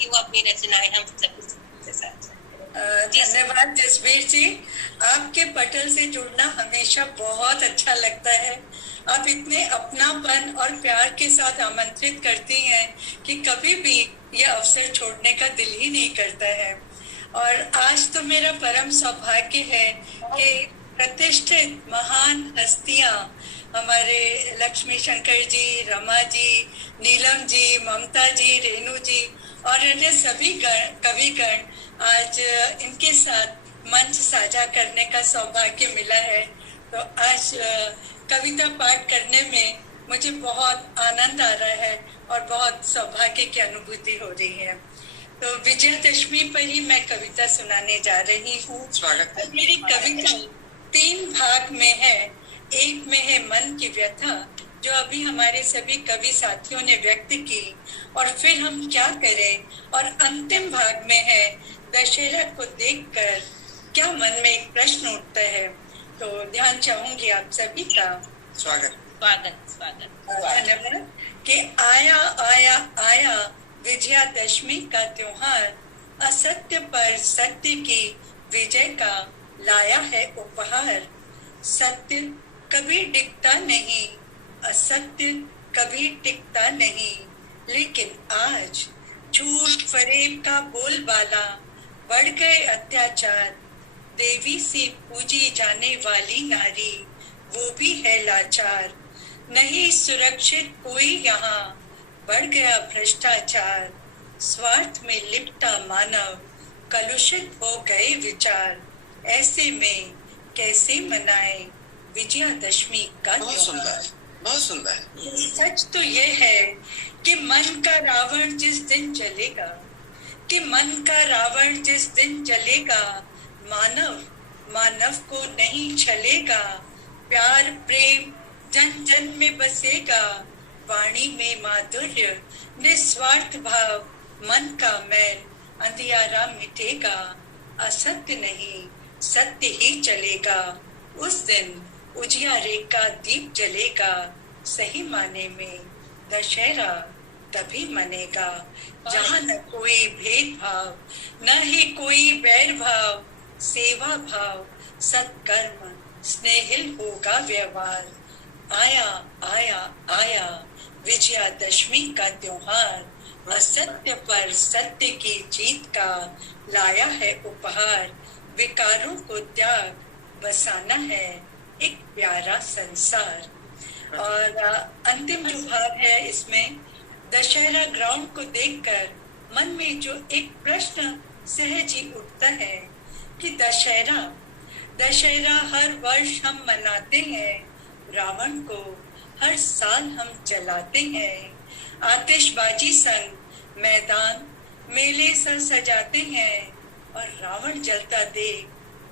कि वो अपनी रचनाएं हम सभी के साथ। धन्यवाद जसबीर जी, आपके पटल से जुड़ना हमेशा बहुत अच्छा लगता है। आप इतने अपनापन और प्यार के साथ आमंत्रित करती हैं कि कभी भी ये अवसर छोड़ने का दिल ही नहीं करता है। और आज तो मेरा परम सौभाग्य है कि प्रतिष्ठित महान हस्तियां हमारे लक्ष्मी शंकर जी, रमा जी, नीलम जी, ममता जी, रेणु जी और अन्य सभी कविगण आज इनके साथ मंच साझा करने का सौभाग्य मिला है। तो आज कविता पाठ करने में मुझे बहुत आनंद आ रहा है और बहुत सौभाग्य की अनुभूति हो रही है। तो विजयादशमी पर ही मैं कविता सुनाने जा रही हूँ। स्वागत है। मेरी कविता 3 भाग में है। एक में है मन की व्यथा, जो अभी हमारे सभी कवि साथियों ने व्यक्त की, और फिर हम क्या करें, और अंतिम भाग में है दशहरा को देखकर क्या मन में एक प्रश्न उठता है। तो ध्यान चाहूंगी आप सभी का। स्वागत धन्यवाद। कि आया आया आया विजयादशमी का त्योहार, असत्य पर सत्य की विजय का लाया है उपहार। सत्य कभी टिकता नहीं, असत्य कभी टिकता नहीं, लेकिन आज झूठ फरेब का बोलबाला, बढ़ गए अत्याचार। देवी से पूजी जाने वाली नारी वो भी है लाचार। नहीं सुरक्षित कोई यहाँ, बढ़ गया भ्रष्टाचार। स्वार्थ में लिपटा मानव, कलुषित हो गए विचार। ऐसे में कैसे मनाए विजयादशमी का त्योहार। बहुत सुंदर। सच तो ये है कि मन का रावण जिस दिन जलेगा, कि मन का रावण जिस दिन जलेगा, मानव को नहीं छलेगा। प्यार प्रेम जन जन में बसेगा, वाणी में माधुर्य निस्वार्थ भाव। मन का मैल अंधियारा मिटेगा, असत्य नहीं सत्य ही चलेगा। उस दिन उजियारे का दीप जलेगा, सही माने में दशहरा तभी मनेगा। जहाँ न कोई भेदभाव, न ही कोई बैर भाव। सेवा भाव सत्कर्म स्नेहिल होगा व्यवहार। आया आया आया विजयादशमी का त्योहार, असत्य पर सत्य की जीत का लाया है उपहार। विकारों को त्याग बसाना है एक प्यारा संसार। और अंतिम जो भाग है इसमें दशहरा ग्राउंड को देखकर मन में जो एक प्रश्न सहज ही उठता है कि दशहरा हर वर्ष हम मनाते हैं, रावण को हर साल हम जलाते हैं। आतिशबाजी संग मैदान मेले सजाते हैं, और रावण जलता देख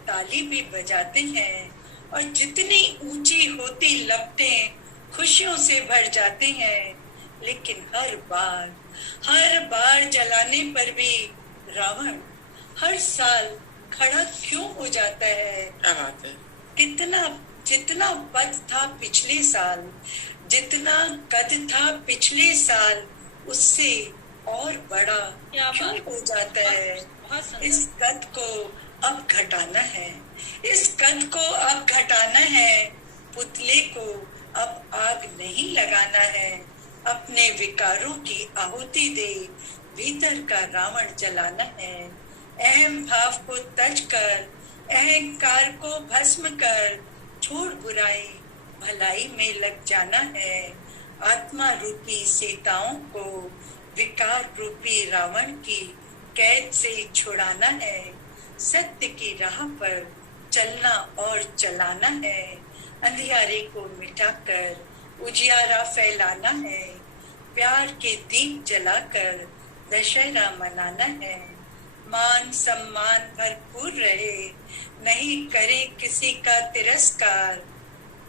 ताली भी बजाते हैं। और जितनी ऊंची होती लपटें खुशियों से भर जाते हैं, लेकिन हर बार जलाने पर भी रावण हर साल खड़ा क्यों हो जाता है। क्या बात है। जितना पद था पिछले साल, जितना कद था पिछले साल, उससे और बड़ा क्यों हो जाता है। इस कद को अब घटाना है, इस कद को अब घटाना है। पुतले को अब आग नहीं लगाना है। अपने विकारों की आहुति दे, भीतर का रावण जलाना है। अहम भाव को तज कर, अहंकार को भस्म कर, छोड़ बुराई भलाई में लग जाना है। आत्मा रूपी सीताओं को विकार रूपी रावण की कैद से छुड़ाना है। सत्य की राह पर चलना और चलाना है। अंधियारे को मिटाकर उजियारा फैलाना है। प्यार के दीप जलाकर दशहरा मनाना है। मान सम्मान भरपूर रहे, नहीं करे किसी का तिरस्कार।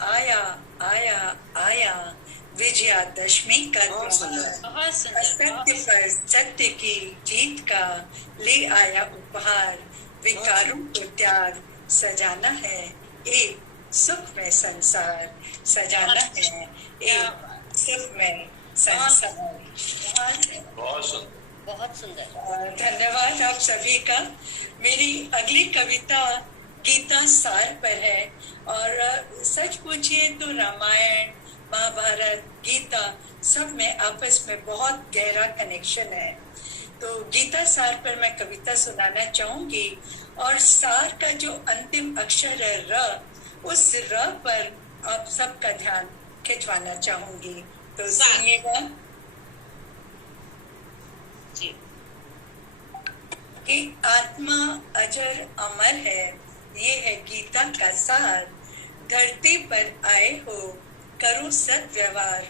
आया आया आया विजयादशमी का त्योहार, असत्य पर सत्य की जीत का ले आया उपहार। विकारों को त्याग सजाना है एक सुखमय संसार, सजाना है एक सुखमय संसार। बहुत सुंदर। बहुत सुंदर। धन्यवाद आप सभी का। मेरी अगली कविता गीता सार पर है और सच पूछिए तो रामायण, महाभारत, गीता सब में आपस में बहुत गहरा कनेक्शन है। तो गीता सार पर मैं कविता सुनाना चाहूंगी और सार का जो अंतिम अक्षर है र, उस र पर आप सबका ध्यान खिंचवाना चाहूंगी। तो सुनिएगा जी। कि आत्मा अजर अमर है, ये है गीता का सार। धरती पर आए हो करो सद्व्यवहार,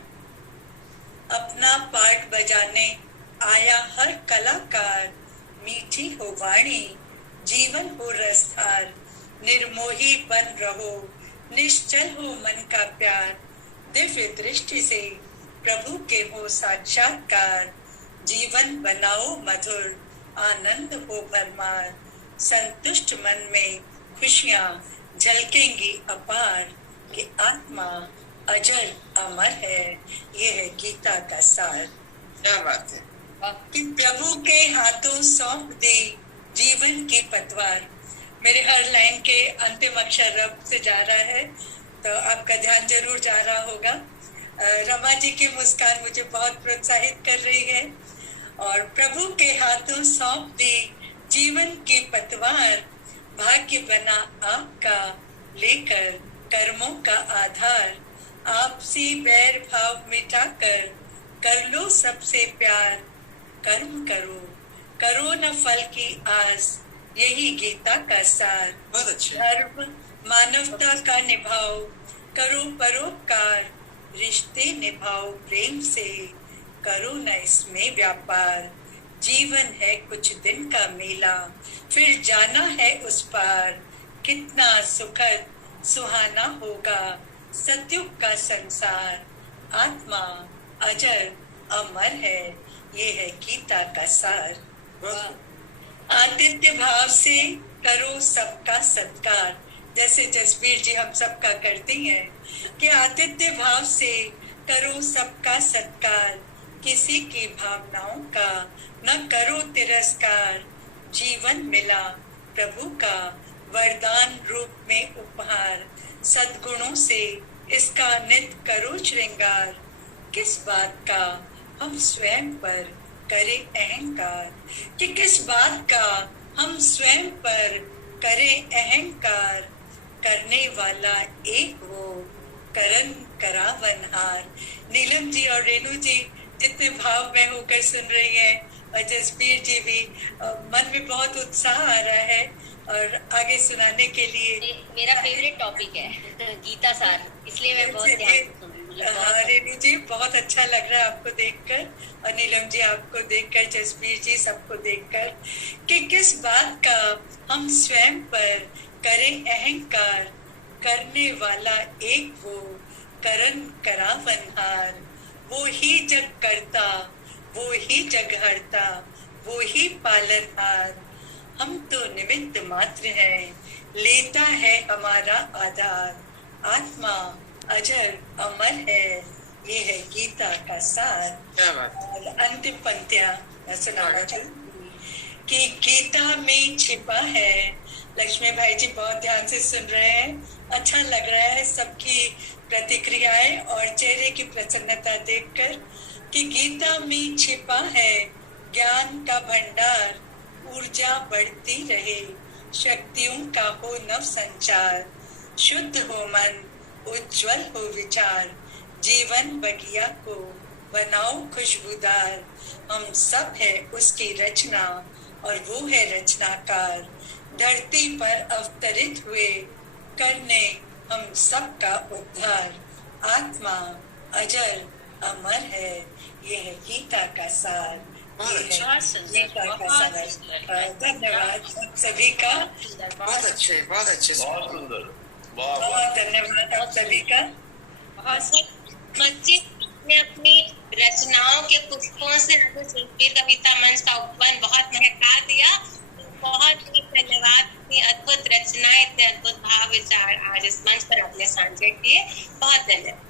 अपना पाठ बजाने आया हर कलाकार। मीठी हो वाणी, जीवन हो रसधार, निर्मोही बन रहो, निश्चल हो मन का प्यार। दिव्य दृष्टि से प्रभु के हो साक्षात्कार, जीवन बनाओ मधुर, आनंद हो भरमार। संतुष्ट मन में खुशियां झलकेंगी अपार, कि आत्मा अजर अमर है, ये है गीता का सार। क्या बात है। कि प्रभु के हाथों सौंप दी जीवन की पतवार। मेरे हर लाइन के अंतिम अक्षर रब से जा रहा है, तो आपका ध्यान जरूर जा रहा होगा। रमा जी की मुस्कान मुझे बहुत प्रोत्साहित कर रही है। और प्रभु के हाथों सौंप दी जीवन की पतवार, भाग्य बना आपका लेकर कर्मों का आधार। आपसी बैर भाव मिटाकर कर लो सबसे प्यार। कर्म करो, करो न फल की आस, यही गीता का सार। बहुत अच्छे। धर्म मानवता का निभाओ, करो परोपकार। रिश्ते निभाओ प्रेम से, करो न इसमें व्यापार। जीवन है कुछ दिन का मेला, फिर जाना है उस पार। कितना सुखद सुहाना होगा सतयुग का संसार। आत्मा अजर अमर है, ये है गीता का सार। आदित्य भाव से करो सबका सत्कार, जैसे जसबीर जी हम सबका करती हैं कि आदित्य भाव से करो सबका सत्कार। किसी की भावनाओं का न करो तिरस्कार। जीवन मिला प्रभु का वरदान रूप में उपहार। सद्गुणों से इसका नित करो श्रृंगार। किस बात का हम स्वयं पर करें अहंकार, कि किस बात का हम स्वयं पर करें अहंकार। करने वाला एक हो, करन करावनहार। नीलम जी और रेणु जी जितने भाव में होकर सुन रही हैं, और जसबीर जी भी, मन में बहुत उत्साह आ रहा है और आगे सुनाने के लिए। मेरा फेवरेट टॉपिक है गीता सार, इसलिए मैं बहुत ध्यान से सुन रही हूँ। हाँ रेणु जी, बहुत अच्छा लग रहा है आपको देखकर, और नीलम जी आपको देखकर, जसबीर जी सबको देखकर, कि किस बात का हम स्वयं पर करें अहंकार। करने वाला एक हो, करन करावनहार। वो ही जग करता, वो ही जग हरता, वो ही पालनहार। हम तो निमित्त मात्र हैं, लेता है हमारा आधार। आत्मा अजर अमर है, ये है गीता का सार। क्या बात है। और अंतिम पंक्तियां मैं सुनाना चाहूंगी कि गीता में छिपा है। लक्ष्मी भाई जी बहुत ध्यान से सुन रहे हैं, अच्छा लग रहा है सबकी प्रतिक्रियाएं और चेहरे की प्रसन्नता देखकर, कि गीता में छिपा है ज्ञान का भंडार। ऊर्जा बढ़ती रहे, शक्तियों का हो नव संचार। शुद्ध हो मन, उज्जवल हो विचार। जीवन बगिया को बनाओ खुशबूदार। हम सब है उसकी रचना और वो है रचनाकार। धरती पर अवतरित हुए करने हम सबका उद्धार। आत्मा अजर अमर है, ये है गीता का सार। गीता का सार। धन्यवाद आप सभी का। बहुत अच्छे, बहुत अच्छे। बहुत सुंदर, बहुत धन्यवाद आप सभी का। ने अपनी रचनाओं के पुष्पों से शिल्पी कविता मंच का उपवन बहुत महका दिया। बहुत ही धन्यवाद। इतनी अद्भुत रचनाएं, इतने अद्भुत भाव विचार आज इस मंच पर आपने साझा किए। बहुत धन्यवाद।